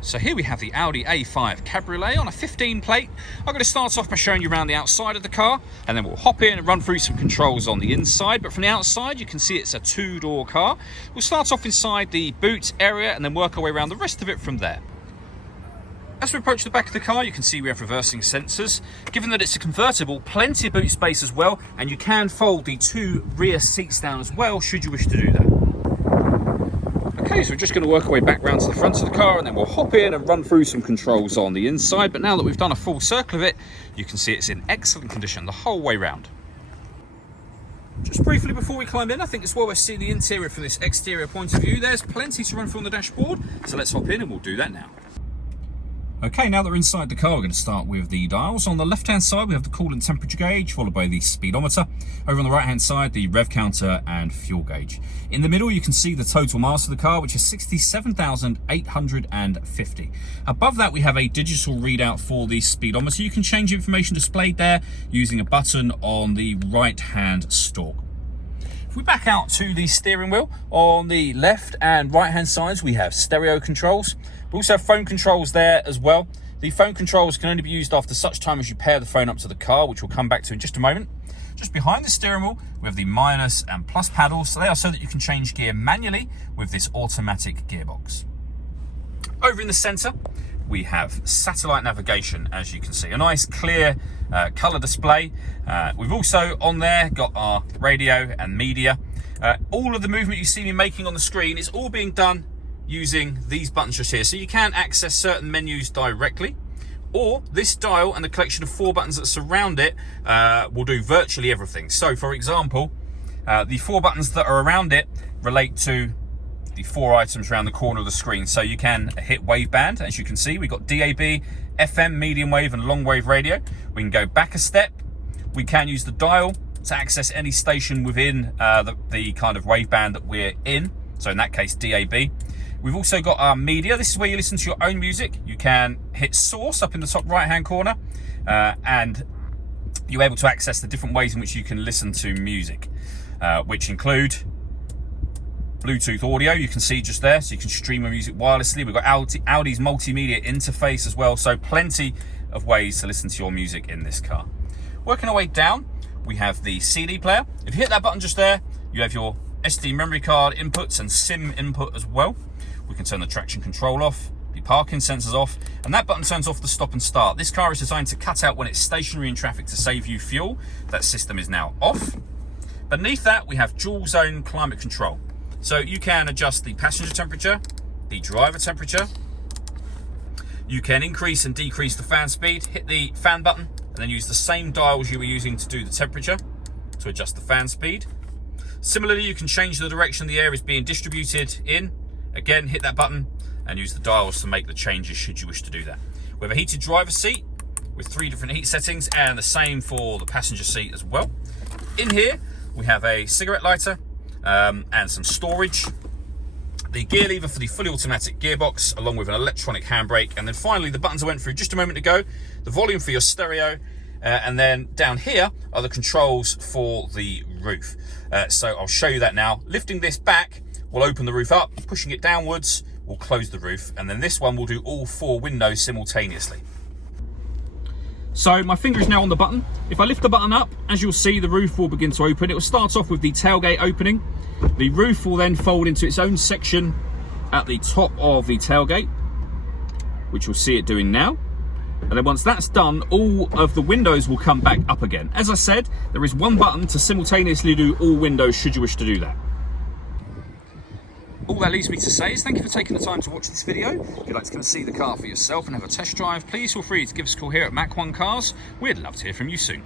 So here we have the Audi A5 Cabriolet on a 15 plate. I'm going to start off by showing you around the outside of the car, and then we'll hop in and run through some controls on the inside. But from the outside, you can see it's a two-door car. We'll start off inside the boot area and then work our way around the rest of it from there. As we approach the back of the car, you can see we have reversing sensors. Given that it's a convertible, plenty of boot space as well, and you can fold the two rear seats down as well, should you wish to do that. Okay, so we're just going to work our way back round to the front of the car, and then we'll hop in and run through some controls on the inside. But now that we've done a full circle of it, you can see it's in excellent condition the whole way round. Just briefly before we climb in, I think it's well worth seeing the interior from this exterior point of view. There's plenty to run through on the dashboard, so let's hop in and we'll do that now. Okay, now that we're inside the car, we're going to start with the dials. On the left-hand side, we have the coolant temperature gauge, followed by the speedometer. Over on the right-hand side, the rev counter and fuel gauge. In the middle, you can see the total miles of the car, which is 67,850. Above that, we have a digital readout for the speedometer. You can change information displayed there using a button on the right-hand stalk. If we back out to the steering wheel, on the left and right-hand sides, we have stereo controls. We also have phone controls there as well. The phone controls can only be used after such time as you pair the phone up to the car, which we'll come back to in just a moment. Just behind the steering wheel, we have the minus and plus paddles. So they are so that you can change gear manually with this automatic gearbox. Over in the center, we have satellite navigation, as you can see. A nice clear color display. We've also on there got our radio and media. All of the movement you see me making on the screen is all being done using these buttons just here. So you can access certain menus directly, or this dial and the collection of 4 buttons that surround it will do virtually everything. So for example, the 4 buttons that are around it relate to the 4 items around the corner of the screen. So you can hit waveband. As you can see, we've got DAB, FM, medium wave and long wave radio. We can go back a step. We can use the dial to access any station within the kind of waveband that we're in. So in that case, DAB. We've also got our media. This is where you listen to your own music. You can hit source up in the top right-hand corner, and you're able to access the different ways in which you can listen to music, which include Bluetooth audio, you can see just there, so you can stream your music wirelessly. We've got Audi's multimedia interface as well, so plenty of ways to listen to your music in this car. Working our way down, we have the CD player. If you hit that button just there, you have your SD memory card inputs and SIM input as well. We can turn the traction control off, the parking sensors off, and that button turns off the stop and start. This car is designed to cut out when it's stationary in traffic to save you fuel. That system is now off. Beneath that, we have dual zone climate control. So you can adjust the passenger temperature, the driver temperature. You can increase and decrease the fan speed, hit the fan button, and then use the same dials you were using to do the temperature to adjust the fan speed. Similarly, you can change the direction the air is being distributed in. Again, hit that button and use the dials to make the changes should you wish to do that. We have a heated driver's seat with 3 different heat settings, and the same for the passenger seat as well. In here, we have a cigarette lighter and some storage. The gear lever for the fully automatic gearbox, along with an electronic handbrake. And then finally, the buttons I went through just a moment ago, the volume for your stereo, and then down here are the controls for the roof. So I'll show you that now. Lifting this back will open the roof up, pushing it downwards will close the roof, and then this one will do all 4 windows simultaneously. So my finger is now on the button. If I lift the button up, as you'll see, the roof will begin to open. It will start off with the tailgate opening. The roof will then fold into its own section at the top of the tailgate, which you'll see it doing now. And then once that's done, all of the windows will come back up again. As I said, there is one button to simultaneously do all windows should you wish to do that. All that leaves me to say is thank you for taking the time to watch this video. If you'd like to come and see the car for yourself and have a test drive, please feel free to give us a call here at Mach 1 Cars. We'd love to hear from you soon.